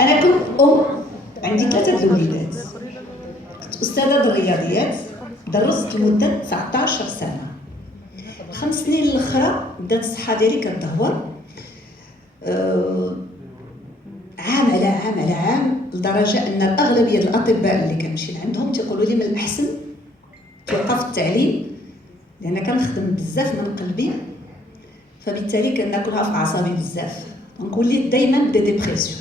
انا كنت عندي 3 الوليدات، كنت استاذه الرياضيات، درست لمده 19 سنه. 5 سنين الاخرى بدات الصحه ديالي كتدهور، عام على عام على عام، لدرجه ان الاغلبيه الاطباء اللي كنمشي لعندهم تيقولوا لي من الاحسن توقف التعليم، لان كنخدم بزاف من قلبي، فبالتالي كناكلها في اعصابي بزاف، دونك وليت دائما بدا ديبرسيون.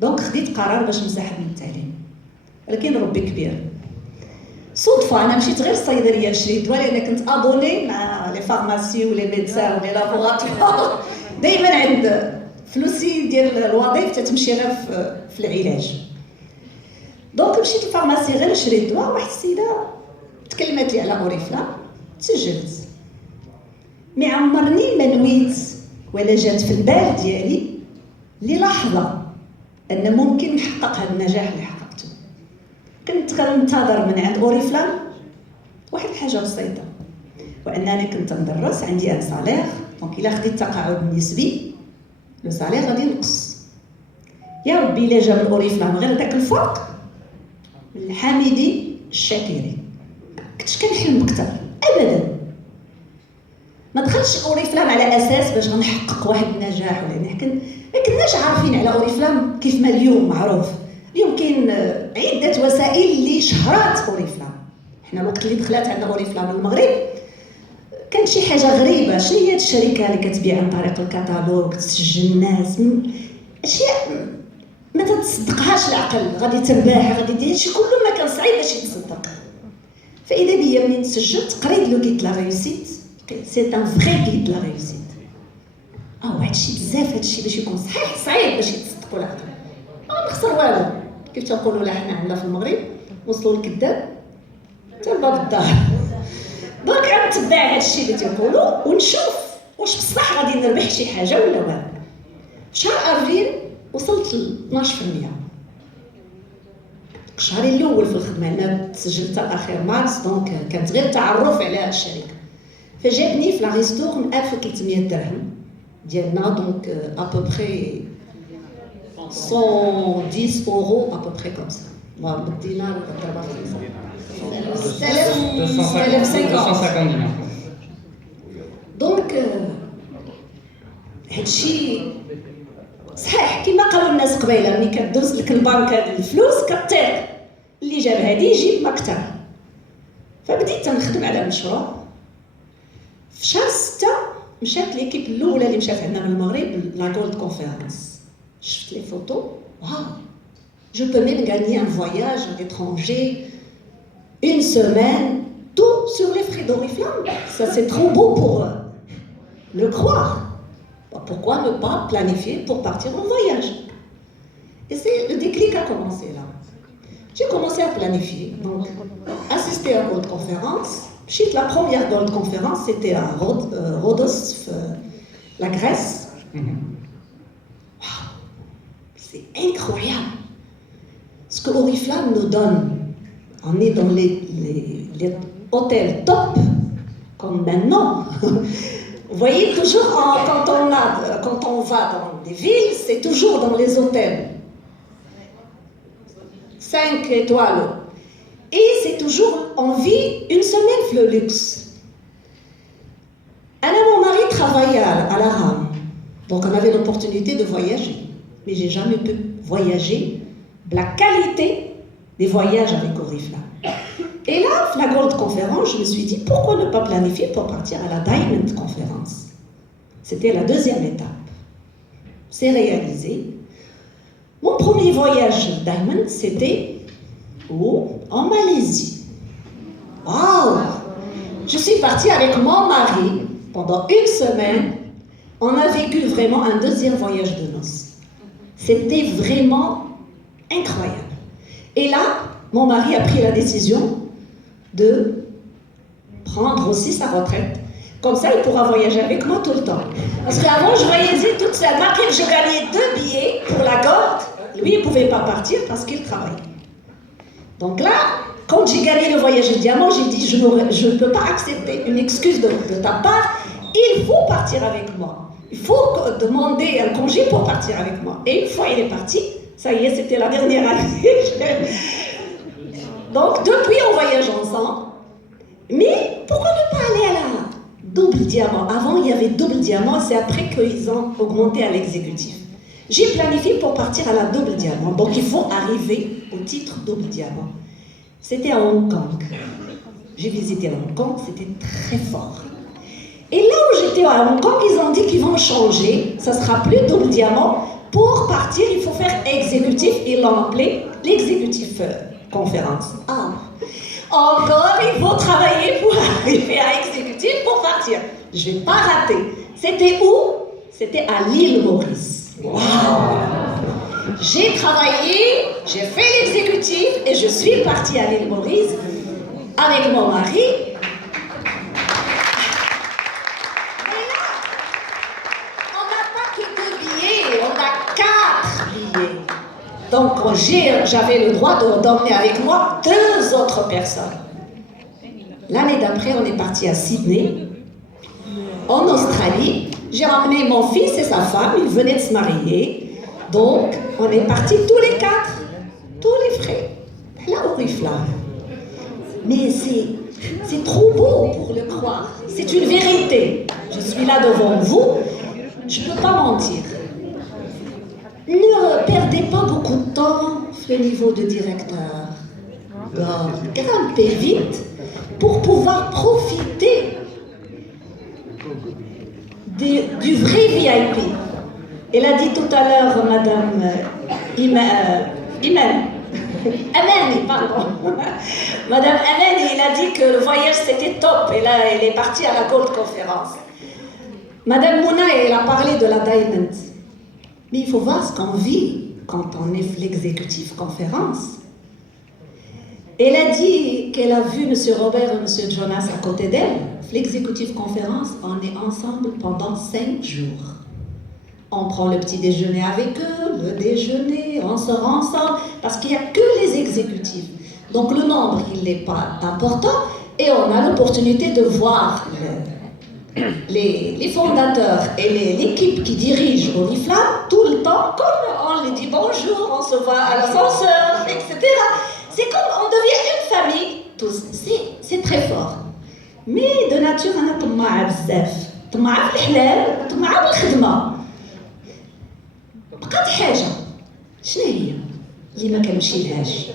دونك خديت قرار باش نسحب من التعليم، ولكن ربي كبير. صدفه انا مشيت غير الصيدليه نشري الدواء، لان كنت ابوني مع لي فارماسي ولي ميدسان ولي لابوغاتوار، دائما عند فلوسي ديال الوظيفه تتمشي غير في العلاج. دونك مشيت للفارماسي غير نشري الدواء، واحد السيده تكلمت لي على اوريفلام، تسجلت. مي عمرني ما نويت ولا جات في البال ديالي للحظه ان ممكن نحقق هذا النجاح اللي حققته. كنت كننتظر من عند اوريفلام واحد الحاجه بسيطه، وانني كنت ندرس، عندي ان سالير، دونك الا خديت التقاعد النسبي لو سالير غادي ينقص. يا ربي الا جا من اوريفلام غير داك الفرق، الحامدين الشاكرين. كنتش كنحلم بكثر ابدا، ما دخلتش اوريفلام على اساس باش غنحقق واحد النجاح، ولا ما كناش عارفين على اوريفلام كيف ما اليوم معروف. اليوم كاين عده وسائل اللي شهرات اوريفلام. حنا الوقت اللي دخلت عندنا اوريفلام المغرب كان شي حاجه غريبه، شنو هي الشركه اللي كتبيع عن طريق الكتالوج، تسجل الناس، اشياء ما تتصدقهاش العقل، غادي تربح، غادي دير شي، كله ما كان صعيب باش يتصدق. فاذا بيا منين تسجلت قريت لو كيت لا ريوسيت، سي ان فري كيت لا ريوسيت. واحد الشيء بزاف، هذا الشيء باش يكون صحيح صعيب باش يتصدقوا العقل، ما نخسر والو. كيف تنقولوا لا حنا عندنا في المغرب وصلوا الكذاب حتى لباب الدار. دونك غنتبع هذا الشيء اللي تيقولوا ونشوف واش بصح غادي نربح شي حاجه ولا والو. شهر افريل وصلت ل 12%. الشهر الاول في الخدمه انا تسجلت اخر مارس، دونك كانت غير تعرف على الشركه. فجاتني في لاريستور من 1300 درهم ديالنا، دونك ابوبخي 110 اورو ابوبخي كوم سا، بالدينار دابا 6250 دينار. دونك هادشي صحيح كما قالوا الناس قبيله، ملي كدوز لك البنك هاد الفلوس كطير، اللي جاب هادي يجيب اكثر. فبديت تنخدم على مشروع. في شهر 6 مشات ليكيب الاولى اللي مشات عندنا من المغرب لا جولد كونفيرنس. شفت لي فوتو، واو، جو بو ميم غاني ان فواياج à l'étranger, une semaine, tout sur les frais d'Oriflamme. Ça c'est trop beau pour le croire. Pourquoi ne pas planifier pour partir en voyage? Et c'est le déclic a commencé là. J'ai commencé à planifier, donc assister à Gold Conférence. La première Gold Conférence, c'était à Rhodos, la Grèce. Wow, c'est incroyable. Ce que Oriflamme nous donne, on est dans les hôtels top, comme maintenant. Vous voyez, toujours quand on va dans des villes, c'est toujours dans les hôtels 5 étoiles. Et c'est toujours, on vit une semaine le luxe. Mon mari travaillait à la rame, donc on avait l'opportunité de voyager. Mais j'ai jamais pu voyager la qualité des voyages avec Oriflamme. Et là, la Gold Conférence, je me suis dit, pourquoi ne pas planifier pour partir à la Diamond Conférence? C'était la deuxième étape. C'est réalisé. Mon premier voyage Diamond, c'était en Malaisie. Waouh! Je suis partie avec mon mari pendant une semaine. On a vécu vraiment un deuxième voyage de noces. C'était vraiment incroyable. Et là, mon mari a pris la décision de prendre aussi sa retraite. Comme ça, il pourra voyager avec moi tout le temps. Parce qu'avant, je voyageais toute seule. Malgré que je gagnais 2 billets pour la Gold, lui, il ne pouvait pas partir parce qu'il travaillait. Donc là, quand j'ai gagné le voyage de diamant, j'ai dit, je ne peux pas accepter une excuse de ta part, il faut partir avec moi. il faut demander un congé pour partir avec moi. Et une fois il est parti, ça y est, c'était la dernière année. Donc depuis on voyage ensemble. Mais pourquoi ne pas aller à la double diamant? Avant il y avait double diamant, c'est après qu'ils ont augmenté à l'exécutif. J'ai planifié pour partir à la double diamant, donc il faut arriver au titre double diamant. C'était à Hong Kong. J'ai visité Hong Kong, c'était très fort. Et là où j'étais à Hong Kong, ils ont dit qu'ils vont changer, ça sera plus double diamant. Pour partir, il faut faire exécutif, ils l'ont appelé l'exécutif conférence. Ah, encore il faut travailler pour arriver à exécutif pour partir. Je ne vais pas rater. C'était où? C'était à l'île Maurice. Wow. J'ai travaillé, j'ai fait l'exécutif et je suis partie à l'île Maurice avec mon mari. Et là, on n'a pas que 2 billets, on a 4 billets. Donc j'avais le droit d'emmener avec moi 2 autres personnes. L'année d'après, on est parti à Sydney, en Australie. J'ai ramené mon fils et sa femme, ils venaient de se marier. Donc, on est partis tous les 4, tous les frais. Là, au Riflam. Mais c'est trop beau pour le croire. C'est une vérité. Je suis là devant vous, je ne peux pas mentir. Ne perdez pas beaucoup de temps au niveau de directeur. Grimpez vite pour pouvoir profiter du vrai VIP. Elle a dit tout à l'heure, Madame Amani, pardon. Madame Amani, elle a dit que le voyage c'était top. Et là, elle est partie à la Gold Conference. Madame Mouna, elle a parlé de la Diamond. Mais il faut voir ce qu'on vit quand on est l'exécutif conférence. Elle a dit qu'elle a vu M. Robert et M. Jonas à côté d'elle. L'exécutif conférence, on est ensemble pendant 5 jours. On prend le petit déjeuner avec eux, le déjeuner, on sort ensemble, parce qu'il n'y a que les exécutifs. Donc le nombre, il n'est pas important, et on a l'opportunité de voir les fondateurs et l'équipe qui dirige Oriflamme tout le temps, comme on les dit bonjour, on se voit à l'ascenseur, etc. C'est comme on devient une famille, tous. C'est très fort. Mais de nature, on a طماعة بزاف. طماعة في الحلال، طماعة بالخدمة. بقات حاجة. شنو هي؟ اللي ما كنمشيلهاش.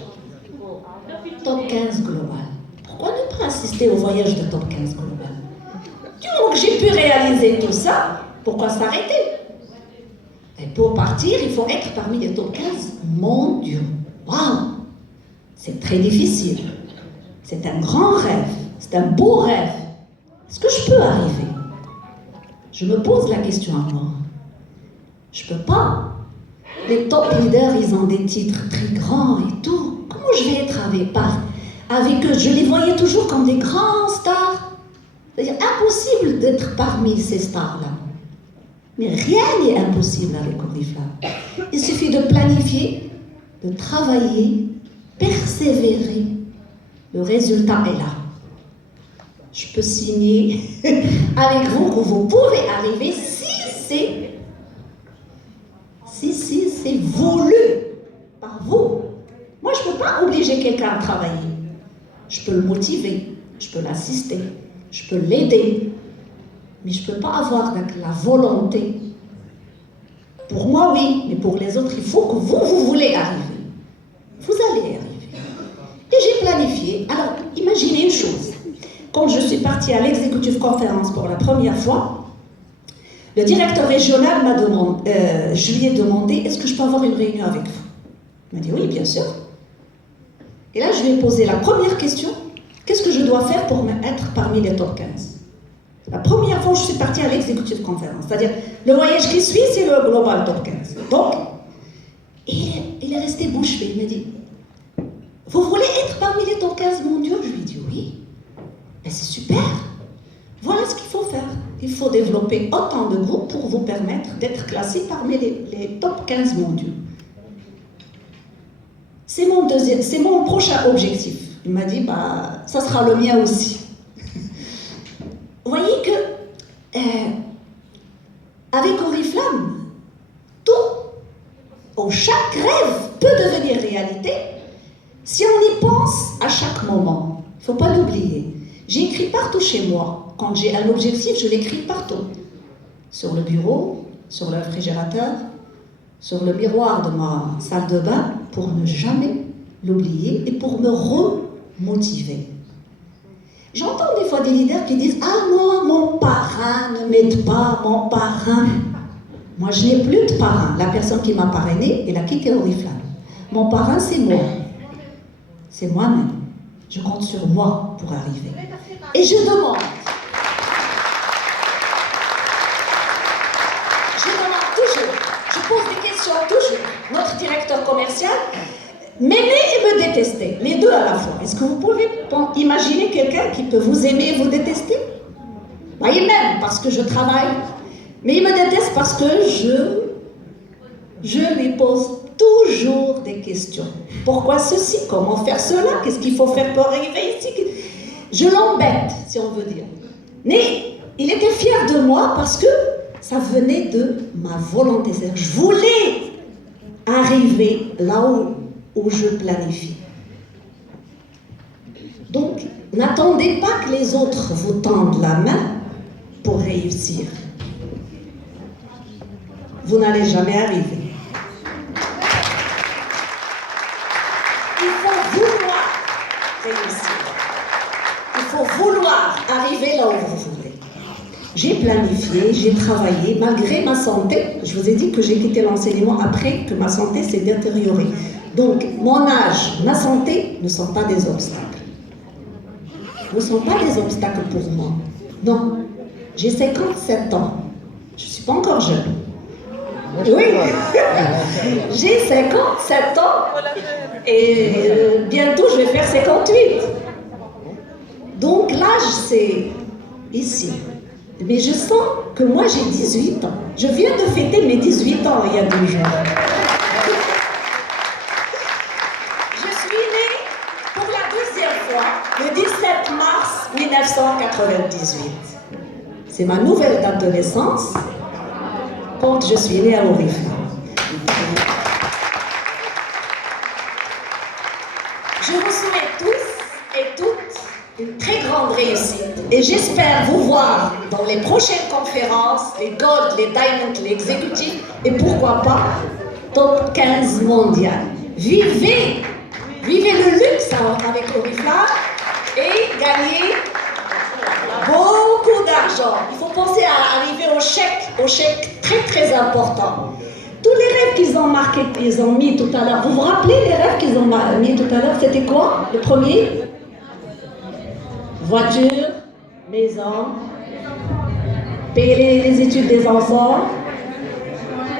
Top 15 global. Pourquoi ne pas assister au voyage de Top 15 global? Du moment que j'ai pu réaliser tout ça, pourquoi s'arrêter? Et pour partir, il faut être parmi les Top 15 mondiaux. Waouh! C'est très difficile. C'est un grand rêve. C'est un beau rêve. Est-ce que je peux arriver? Je me pose la question à moi. Je peux pas. Les top leaders, ils ont des titres très grands et tout. Comment je vais être avec eux? Je les voyais toujours comme des grands stars. C'est-à-dire impossible d'être parmi ces stars-là. Mais rien n'est impossible avec Oriflamme. Il suffit de planifier, de travailler, persévérer. Le résultat est là. Je peux signer avec vous que vous pouvez arriver si c'est voulu par vous. Moi, je ne peux pas obliger quelqu'un à travailler. Je peux le motiver, je peux l'assister, je peux l'aider, mais je ne peux pas avoir la volonté. Pour moi, oui, mais pour les autres, il faut que vous voulez arriver. Vous allez arriver. Et j'ai planifié. Alors, imaginez une chose. Quand je suis partie à l'exécutif conférence pour la première fois, le directeur régional m'a demandé, je lui ai demandé, est-ce que je peux avoir une réunion avec vous? Il m'a dit oui, bien sûr. Et là, je lui ai posé la première question, qu'est-ce que je dois faire pour être parmi les top 15? La première fois où je suis partie à l'exécutif conférence, c'est-à-dire le voyage qui suit, c'est le global top 15. Donc, il est resté bouche bée, il m'a dit, vous voulez être parmi les top 15 mondiaux? Je lui ai dit oui. Mais c'est super. Voilà ce qu'il faut faire. Il faut développer autant de groupes pour vous permettre d'être classé parmi les top 15 mondiaux. C'est mon prochain objectif. Il m'a dit, ça sera le mien aussi. Vous voyez que avec Oriflamme, tout, ou chaque rêve peut devenir réalité si on y pense à chaque moment. Il ne faut pas l'oublier. J'écris partout chez moi. Quand j'ai un objectif, je l'écris partout. Sur le bureau, sur le réfrigérateur, sur le miroir de ma salle de bain, pour ne jamais l'oublier et pour me remotiver. J'entends des fois des leaders qui disent « Ah moi, mon parrain ne m'aide pas, mon parrain. » Moi, je n'ai plus de parrain. La personne qui m'a parrainé, elle a quitté Oriflamme. Mon parrain, c'est moi. C'est moi-même. Je compte sur moi pour arriver. Et je demande toujours, je pose des questions toujours. Notre directeur commercial, m'aimer et me détester, les deux à la fois. Est-ce que vous pouvez imaginer quelqu'un qui peut vous aimer et vous détester? Bah, il m'aime parce que je travaille, mais il me déteste parce que je lui pose toujours des questions. Pourquoi ceci? Comment faire cela? Qu'est-ce qu'il faut faire pour arriver ici? Je l'embête, si on veut dire. Mais il était fier de moi parce que ça venait de ma volonté. C'est-à-dire que je voulais arriver là où je planifie. Donc, n'attendez pas que les autres vous tendent la main pour réussir. Vous n'allez jamais arriver. Il faut vouloir réussir. Il faut vouloir arriver là où vous voulez. J'ai planifié, j'ai travaillé, malgré ma santé. Je vous ai dit que j'ai quitté l'enseignement après que ma santé s'est détériorée. Donc, mon âge, ma santé ne sont pas des obstacles. Ne sont pas des obstacles pour moi. Non. J'ai 57 ans. Je ne suis pas encore jeune. Oui. J'ai 57 ans. Et bientôt, je vais faire 58. Donc, l'âge, c'est ici. Mais je sens que moi, j'ai 18 ans. Je viens de fêter mes 18 ans il y a 2 jours. Je suis née pour la 2e fois le 17 mars 1998. C'est ma nouvelle date de naissance quand je suis née à Oriflamme. Je vous souhaite tous et toutes une très grande réussite et j'espère vous voir dans les prochaines conférences, les Gold, les Diamond, les exécutifs et pourquoi pas top 15 mondial. Vivez le luxe avec Oriflamme et gagnez beaucoup d'argent. Il faut penser à arriver au chèque très très important. Tous les rêves qu'ils ont marqués, ils ont mis tout à l'heure. Vous vous rappelez les rêves qu'ils ont mis tout à l'heure? C'était quoi le premier? Voiture, maison, payer les études des enfants,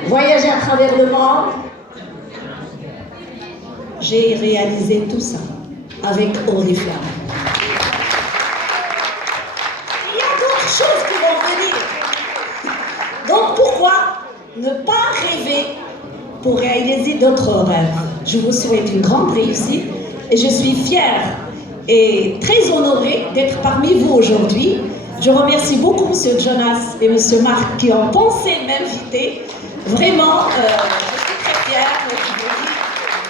voyager à travers le monde. J'ai réalisé tout ça avec Oriflamme. Il y a d'autres choses qui vont venir. Donc pourquoi ne pas rêver pour réaliser d'autres rêves? Je vous souhaite une grande réussite et je suis fière et très honorée d'être parmi vous aujourd'hui. Je remercie beaucoup M. Jonas et M. Marc qui ont pensé m'inviter. Vraiment, je suis très fière.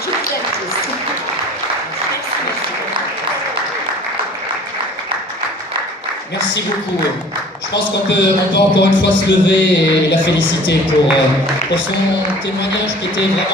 Je vous aime tous. Merci beaucoup. Je pense qu'on peut encore une fois se lever et la féliciter pour son témoignage qui était vraiment...